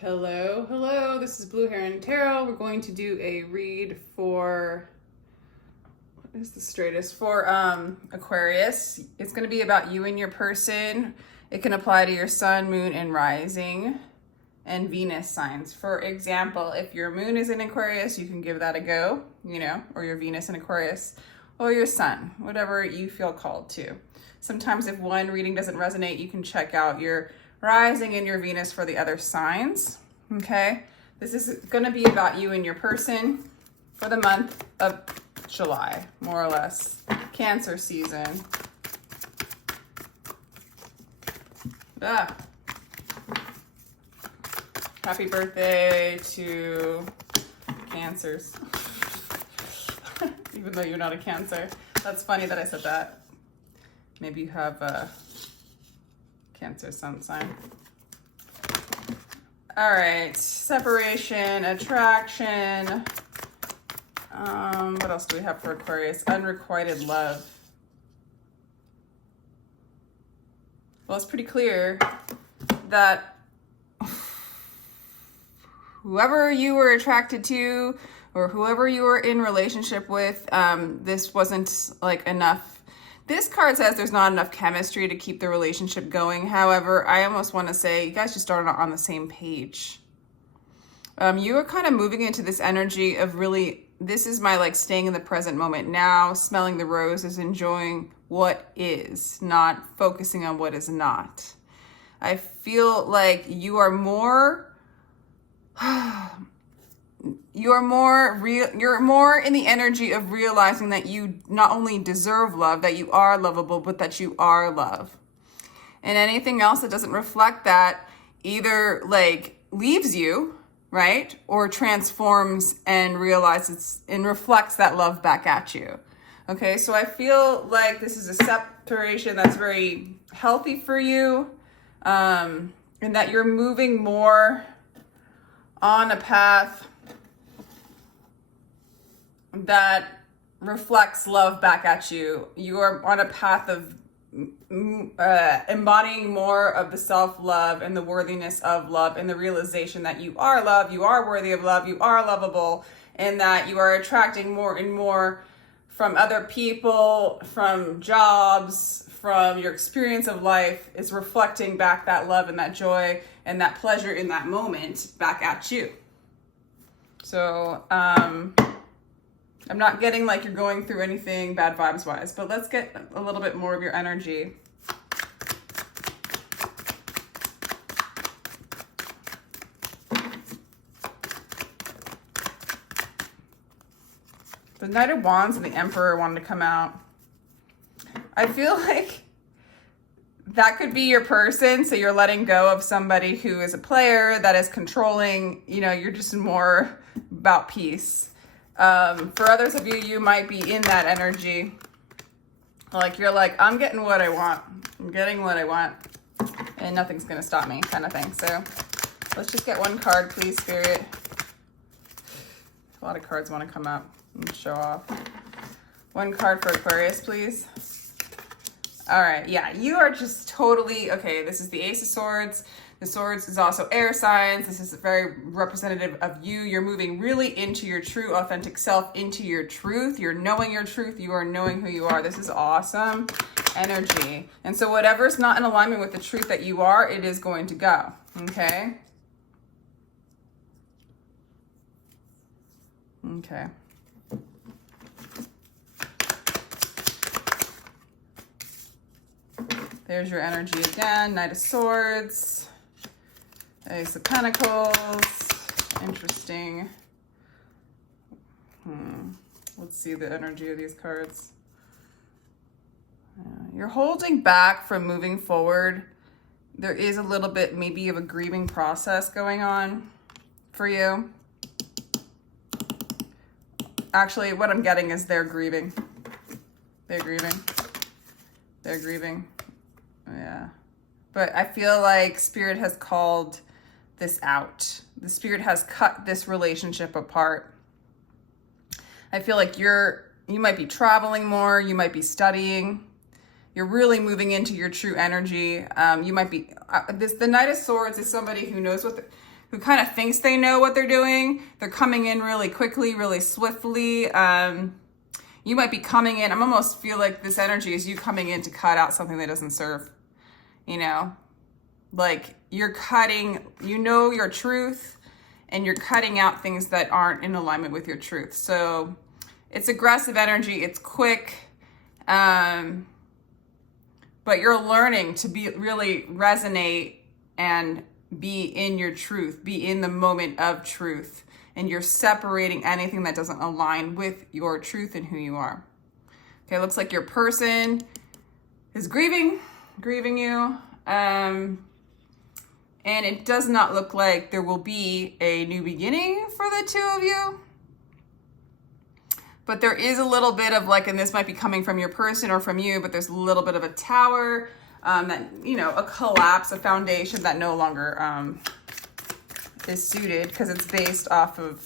Hello, hello, this is Blue Heron Tarot. We're going to do a read for, what is the straightest? For Aquarius. It's going to be about you and your person. It can apply to your sun, moon, and rising, and Venus signs. For example, if your moon is in Aquarius, you can give that a go, or your Venus in Aquarius, or your sun, whatever you feel called to. Sometimes if one reading doesn't resonate, you can check out your rising and your Venus for the other signs, okay? This is gonna be about you and your person for the month of July, more or less. Cancer season. Happy birthday to Cancers. Even though you're not a Cancer. That's funny that I said that. Maybe you have a Cancer sun sign. All right, separation, attraction. What else do we have for Aquarius? Unrequited love. Well, it's pretty clear that whoever you were attracted to or whoever you were in relationship with, this wasn't like enough. This card says there's not enough chemistry to keep the relationship going. However, I almost want to say you guys just started on the same page. You are kind of moving into this energy of really, this is my like staying in the present moment now, smelling the roses, enjoying what is, not focusing on what is not. I feel like you are more, you're more in the energy of realizing that you not only deserve love, that you are lovable, but that you are love. And anything else that doesn't reflect that either like leaves you, right? Or transforms and realizes and reflects that love back at you. Okay, so I feel like this is a separation that's very healthy for you, and that you're moving more on a path that reflects love back at you. You are on a path of embodying more of the self-love and the worthiness of love and the realization that you are love, you are worthy of love, you are lovable, and that you are attracting more and more from other people, from jobs, from your experience of life is reflecting back that love and that joy and that pleasure in that moment back at you. So, I'm not getting like you're going through anything bad vibes wise, but let's get a little bit more of your energy. The Knight of Wands and the Emperor wanted to come out. I feel like that could be your person. So you're letting go of somebody who is a player that is controlling, you're just more about peace. For others of you, you might be in that energy. Like you're like, I'm getting what I want. I'm getting what I want. And nothing's going to stop me kind of thing. So let's just get one card, please, Spirit. A lot of cards want to come up and show off. One card for Aquarius, please. All right. Yeah, you are just totally, okay, this is the Ace of Swords. The Swords is also air signs. This is very representative of you. You're moving really into your true authentic self, into your truth. You're knowing your truth. You are knowing who you are. This is awesome energy. And so whatever's not in alignment with the truth that you are, it is going to go. Okay? Okay. There's your energy again. Knight of Swords. Ace of Pentacles. Interesting. Let's see the energy of these cards. You're holding back from moving forward. There is a little bit maybe of a grieving process going on for you. Actually, what I'm getting is they're grieving. They're grieving. They're grieving. Yeah. But I feel like Spirit has called this out. The Spirit has cut this relationship apart. I feel like you might be traveling more, you might be studying, you're really moving into your true energy. You might be, the Knight of Swords is somebody who knows what who kind of thinks they know what they're doing. They're coming in really quickly, really swiftly. You might be coming in, I almost feel like this energy is you coming in to cut out something that doesn't serve, you know? Like you're cutting, you know your truth, and you're cutting out things that aren't in alignment with your truth. So it's aggressive energy, it's quick, but you're learning to be really resonate and be in your truth, be in the moment of truth. And you're separating anything that doesn't align with your truth and who you are. Okay, looks like your person is grieving you. And it does not look like there will be a new beginning for the two of you. But there is a little bit of like, and this might be coming from your person or from you, but there's a little bit of a tower, that, you know, a collapse, a foundation that no longer is suited because it's based off of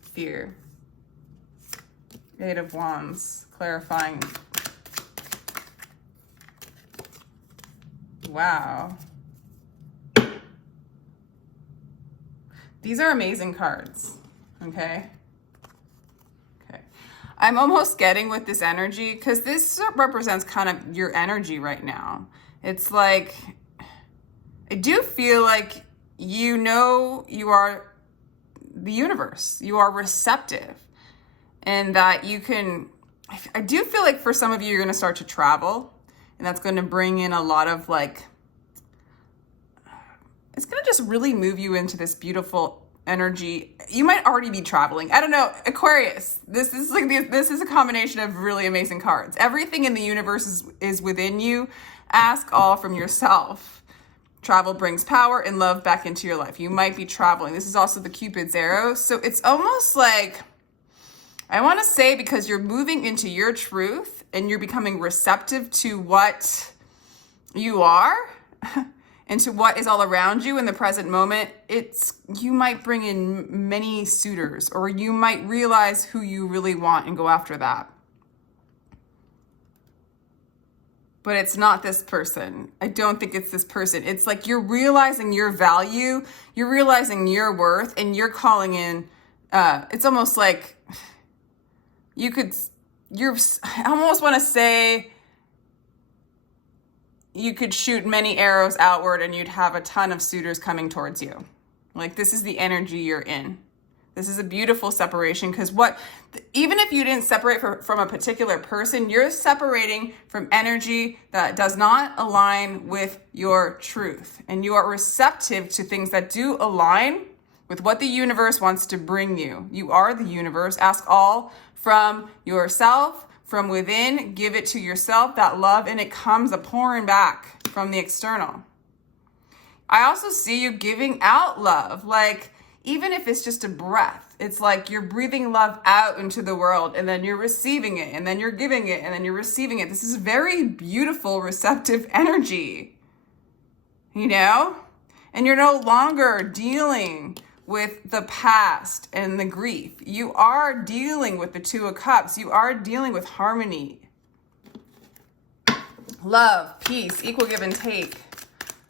fear. Eight of Wands, clarifying. Wow. These are amazing cards, okay? Okay. I'm almost getting with this energy because this represents kind of your energy right now. It's like, I do feel like you know you are the universe. You are receptive. And that you can, I do feel like for some of you, you're going to start to travel. And that's going to bring in a lot of like, it's going to just really move you into this beautiful energy. You might already be traveling. I don't know. Aquarius, this is a combination of really amazing cards. Everything in the universe is within you. Ask all from yourself. Travel brings power and love back into your life. You might be traveling. This is also the Cupid's arrow. So it's almost like, I want to say, because you're moving into your truth and you're becoming receptive to what you are and to what is all around you in the present moment, you might bring in many suitors, or you might realize who you really want and go after that. But it's not this person. I don't think it's this person. It's like you're realizing your value, you're realizing your worth, and you're calling in, it's almost like I almost want to say you could shoot many arrows outward and you'd have a ton of suitors coming towards you. Like this is the energy you're in. This is a beautiful separation because even if you didn't separate from a particular person, you're separating from energy that does not align with your truth. And you are receptive to things that do align with what the universe wants to bring you. You are the universe. Ask all from yourself, from within. Give it to yourself, that love, and it comes a pouring back from the external. I also see you giving out love, like, even if it's just a breath, it's like you're breathing love out into the world and then you're receiving it and then you're giving it and then you're receiving it. This is very beautiful, receptive energy, you know? And you're no longer dealing with the past and the grief. You are dealing with the Two of Cups. You are dealing with harmony. Love, peace, equal give and take.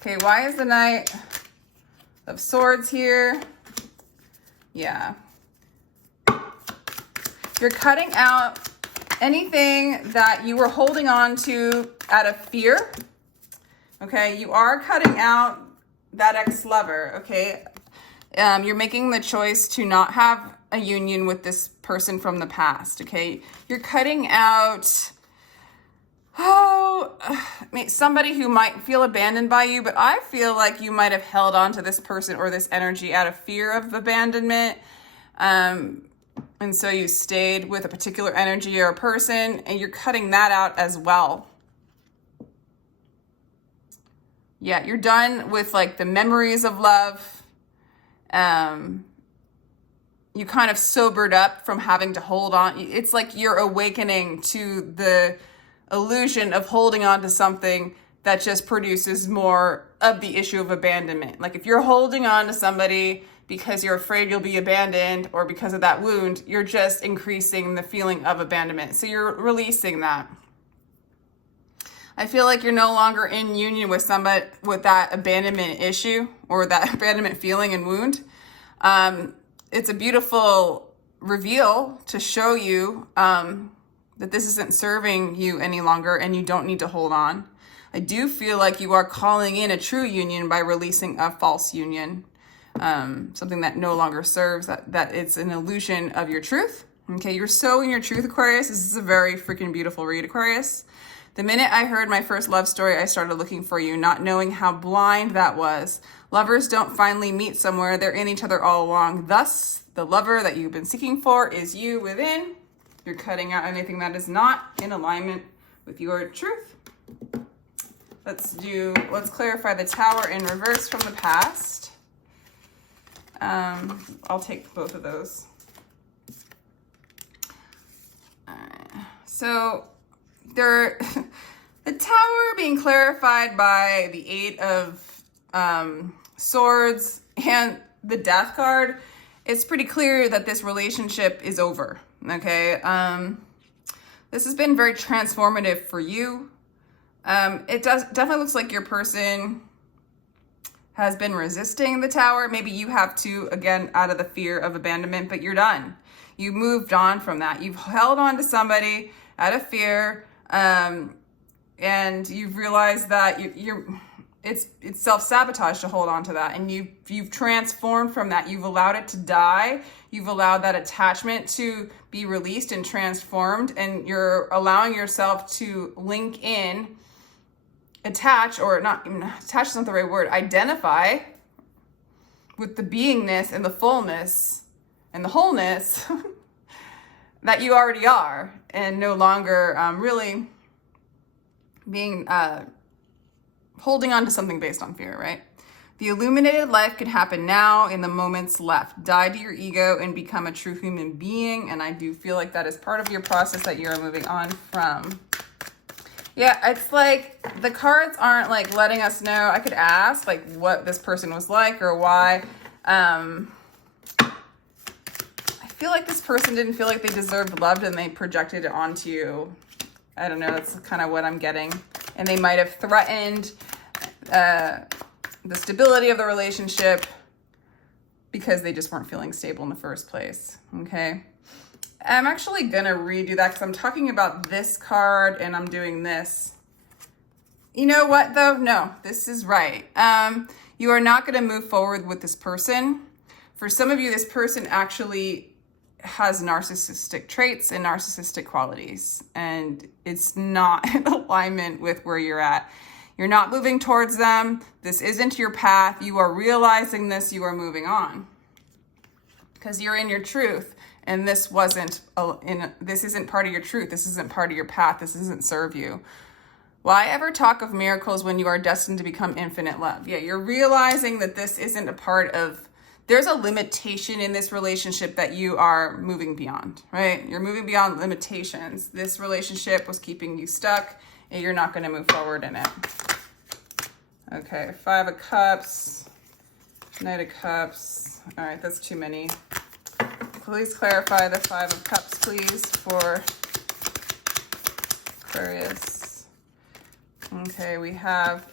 Okay, why is the Knight of Swords here? Yeah. You're cutting out anything that you were holding on to out of fear. Okay, you are cutting out that ex-lover, okay? You're making the choice to not have a union with this person from the past, okay? You're cutting out, somebody who might feel abandoned by you, but I feel like you might have held on to this person or this energy out of fear of abandonment. And so you stayed with a particular energy or a person, and you're cutting that out as well. Yeah, you're done with like the memories of love. You kind of sobered up from having to hold on. It's like you're awakening to the illusion of holding on to something that just produces more of the issue of abandonment. Like if you're holding on to somebody because you're afraid you'll be abandoned or because of that wound, you're just increasing the feeling of abandonment. So you're releasing that. I feel like you're no longer in union with somebody with that abandonment issue or that abandonment feeling and wound. It's a beautiful reveal to show you that this isn't serving you any longer and you don't need to hold on. I do feel like you are calling in a true union by releasing a false union, something that no longer serves, that it's an illusion of your truth. Okay, you're so in your truth, Aquarius. This is a very freaking beautiful read, Aquarius. The minute I heard my first love story, I started looking for you, not knowing how blind that was. Lovers don't finally meet somewhere. They're in each other all along. Thus, the lover that you've been seeking for is you within. You're cutting out anything that is not in alignment with your truth. Let's clarify the Tower in reverse from the past. I'll take both of those. So the Tower being clarified by the Eight of Swords and the Death card, it's pretty clear that this relationship is over, okay? This has been very transformative for you. It definitely looks like your person has been resisting the Tower. Maybe you have to, again, out of the fear of abandonment, but you're done. You moved on from that. You've held on to somebody out of fear, and you've realized that it's self-sabotage to hold on to that, and you've transformed from that. You've allowed it to die. You've allowed that attachment to be released and transformed, and you're allowing yourself to link in, attach, or not even attach is not the right word, identify with the beingness and the fullness and the wholeness that you already are, and no longer really being holding on to something based on fear, right? The illuminated life could happen now in the moments left. Die to your ego and become a true human being. And I do feel like that is part of your process that you're moving on from. Yeah, it's like the cards aren't like letting us know. I could ask like what this person was like or why. I feel like this person didn't feel like they deserved love and they projected it onto you. I don't know. That's kind of what I'm getting. And they might have threatened the stability of the relationship because they just weren't feeling stable in the first place. Okay. I'm actually going to redo that because I'm talking about this card and I'm doing this. You know what though? No, this is right. You are not going to move forward with this person. For some of you, this person actually has narcissistic traits and narcissistic qualities, and it's not in alignment with where you're at. You're not moving towards them. This isn't your path. You are realizing this. You are moving on because you're in your truth, and this isn't part of your truth. This isn't part of your path. This doesn't serve you. Why ever talk of miracles when you are destined to become infinite love? Yeah, you're realizing that this isn't a part of. There's a limitation in this relationship that you are moving beyond, right? You're moving beyond limitations. This relationship was keeping you stuck, and you're not going to move forward in it. Okay, 5 of Cups, Knight of Cups. All right, that's too many. Please clarify the 5 of Cups, please, for Aquarius. Okay, we have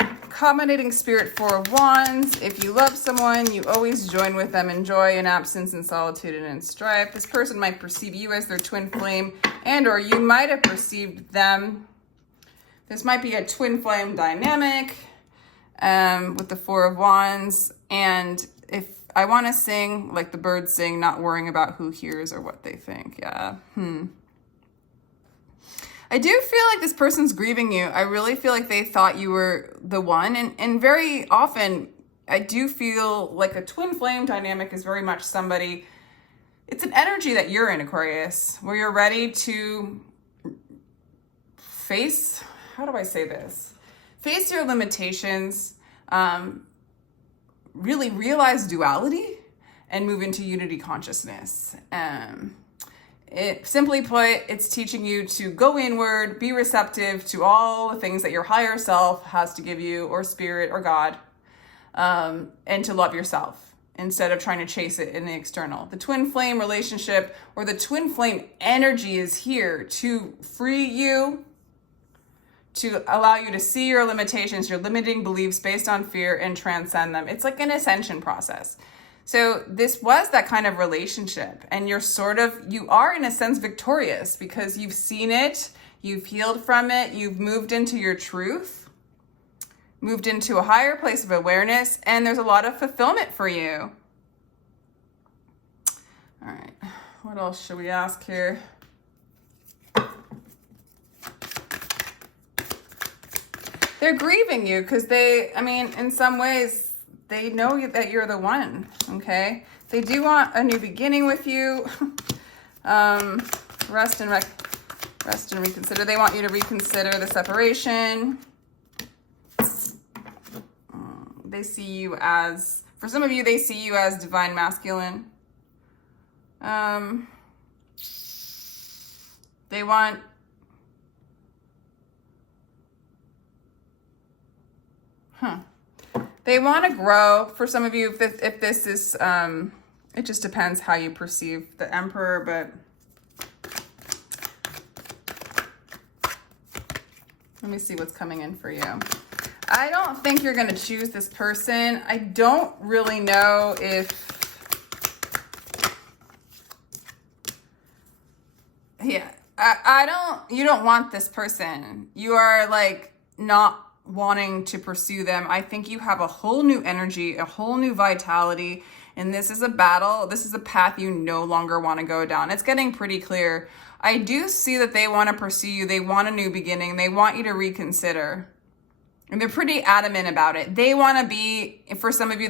accommodating spirit, 4 of Wands. If you love someone, you always join with them in joy and absence and solitude and in strife. This person might perceive you as their twin flame, and or you might have perceived them. This might be a twin flame dynamic with the 4 of Wands. And if I want to sing like the birds sing, not worrying about who hears or what they think. Yeah. I do feel like this person's grieving you. I really feel like they thought you were the one. And very often, I do feel like a twin flame dynamic is very much somebody, it's an energy that you're in, Aquarius, where you're ready to face, how do I say this? Face your limitations, really realize duality, and move into unity consciousness. Simply put, it's teaching you to go inward, be receptive to all the things that your higher self has to give you, or spirit, or God, and to love yourself instead of trying to chase it in the external. The twin flame relationship or the twin flame energy is here to free you, to allow you to see your limitations, your limiting beliefs based on fear, and transcend them. It's like an ascension process. So this was that kind of relationship, and you are in a sense victorious because you've seen it, you've healed from it, you've moved into your truth, moved into a higher place of awareness, and there's a lot of fulfillment for you. All right, what else should we ask here? They're grieving you because in some ways, they know that you're the one, okay? They do want a new beginning with you. Rest and reconsider. They want you to reconsider the separation. They see you as, for some of you, they see you as divine masculine. They want They want to grow. For some of you, if this is, it just depends how you perceive the Emperor, but let me see what's coming in for you. I don't think you're going to choose this person. I don't really know if, you don't want this person. You are like not wanting to pursue them. I think you have a whole new energy, a whole new vitality, and this is a battle. This is a path you no longer want to go down. It's getting pretty clear. I do see that they want to pursue you. They want a new beginning. They want you to reconsider. And they're pretty adamant about it. They want to be, for some of you,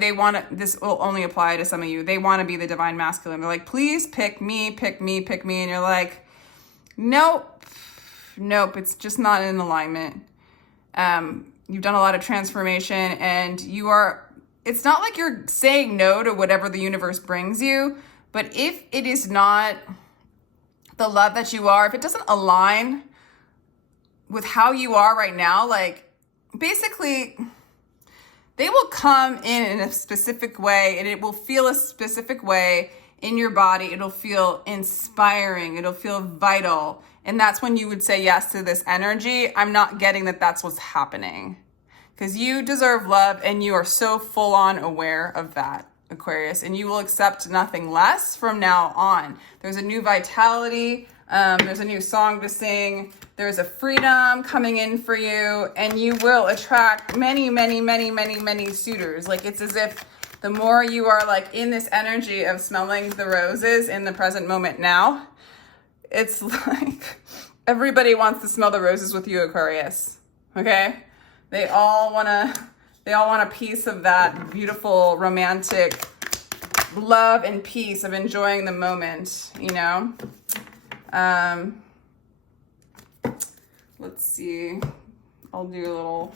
this will only apply to some of you. They want to be the divine masculine. They're like, please pick me, pick me, pick me. And you're like, nope, it's just not in alignment. You've done a lot of transformation, and it's not like you're saying no to whatever the universe brings you, but if it is not the love that you are, if it doesn't align with how you are right now, like basically they will come in a specific way, and it will feel a specific way in your body. It'll feel inspiring. It'll feel vital. And that's when you would say yes to this energy. I'm not getting that that's what's happening, because you deserve love, and you are so full on aware of that, Aquarius, and you will accept nothing less from now on. There's a new vitality. There's a new song to sing. There's a freedom coming in for you, and you will attract many, many, many, many, many suitors. Like, it's as if the more you are like in this energy of smelling the roses in the present moment now, it's like everybody wants to smell the roses with you, Aquarius. Okay? They all want a piece of that beautiful romantic love and peace of enjoying the moment, you know? Let's see. I'll do a little.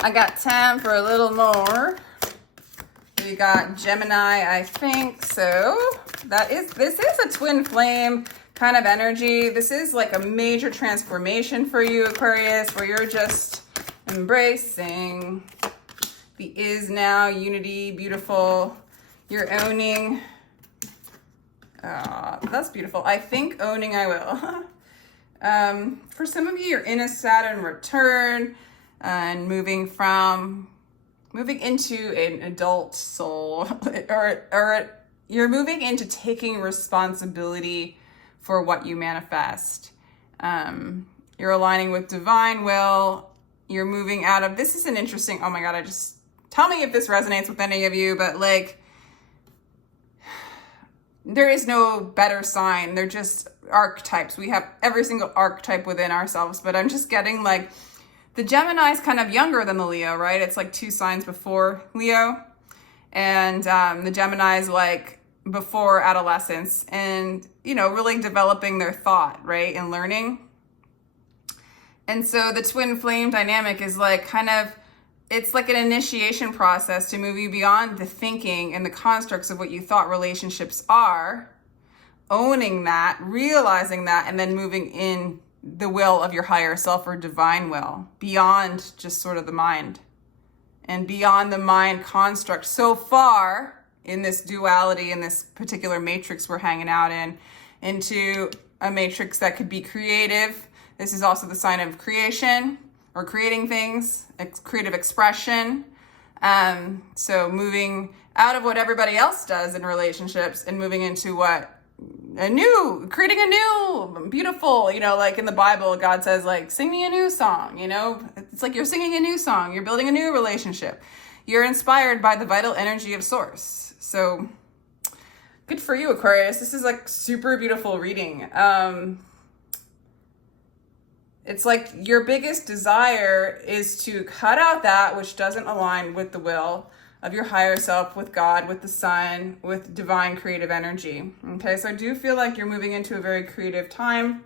I got time for a little more. We got Gemini, I think. So this is a twin flame kind of energy. This is like a major transformation for you, Aquarius, where you're just embracing the is now, unity, beautiful. You're owning. That's beautiful. I think owning I will. For some of you, you're in a Saturn return and moving into an adult soul, or you're moving into taking responsibility for what you manifest. You're aligning with divine will. You're moving out of, this is an interesting, oh my God, tell me if this resonates with any of you, but like, there is no better sign. They're just archetypes. We have every single archetype within ourselves, but I'm just getting like, the Gemini is kind of younger than the Leo, right? It's like 2 signs before Leo. And the Gemini is like before adolescence and, you know, really developing their thought, right? And learning. And so the twin flame dynamic is like it's like an initiation process to move you beyond the thinking and the constructs of what you thought relationships are, owning that, realizing that, and then moving in the will of your higher self or divine will, beyond just sort of the mind and beyond the mind construct. So far in this duality, in this particular matrix we're hanging out in, into a matrix that could be creative, This is also the sign of creation or creating things, creative expression. So moving out of what everybody else does in relationships and moving into creating a new, beautiful, like in the Bible, God says, like, sing me a new song, it's like you're singing a new song, you're building a new relationship. You're inspired by the vital energy of source. So good for you, Aquarius. This is like super beautiful reading. It's like your biggest desire is to cut out that which doesn't align with the will of your higher self, with God, with the sun, with divine creative energy. Okay, so I do feel like you're moving into a very creative time,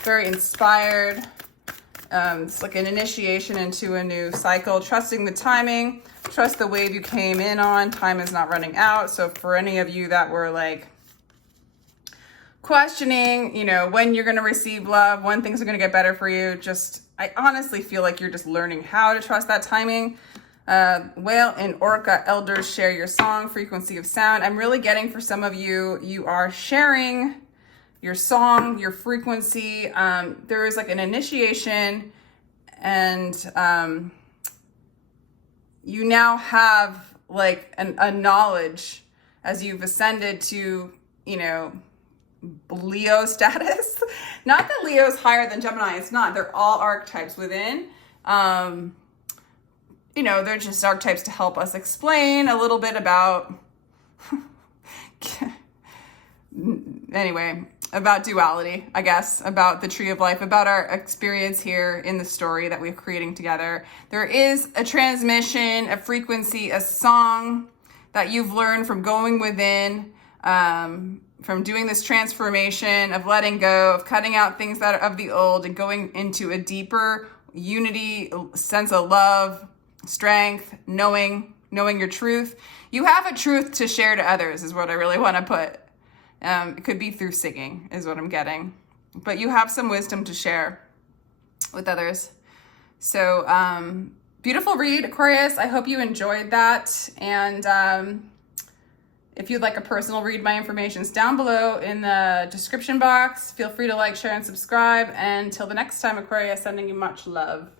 very inspired. It's like an initiation into a new cycle, trusting the timing, trust the wave you came in on. Time is not running out. So for any of you that were like questioning, when you're going to receive love, when things are going to get better for you, I honestly feel like you're just learning how to trust that timing. Whale and Orca elders, share your song, frequency of sound. I'm really getting for some of you, you are sharing your song, your frequency. There is like an initiation, and you now have like a knowledge as you've ascended to, Leo status. Not that Leo's higher than Gemini. It's not. They're all archetypes within. They're just archetypes to help us explain a little bit about, about duality, I guess, about the tree of life, about our experience here in the story that we're creating together. There is a transmission, a frequency, a song that you've learned from going within, from doing this transformation of letting go, of cutting out things that are of the old and going into a deeper unity, sense of love, strength, knowing your truth. You have a truth to share to others is what I really want to put. It could be through singing is what I'm getting, but you have some wisdom to share with others. So beautiful read, Aquarius. I hope you enjoyed that. And if you'd like a personal read, my information's down below in the description box. Feel free to like, share, and subscribe. And until the next time, Aquarius, sending you much love.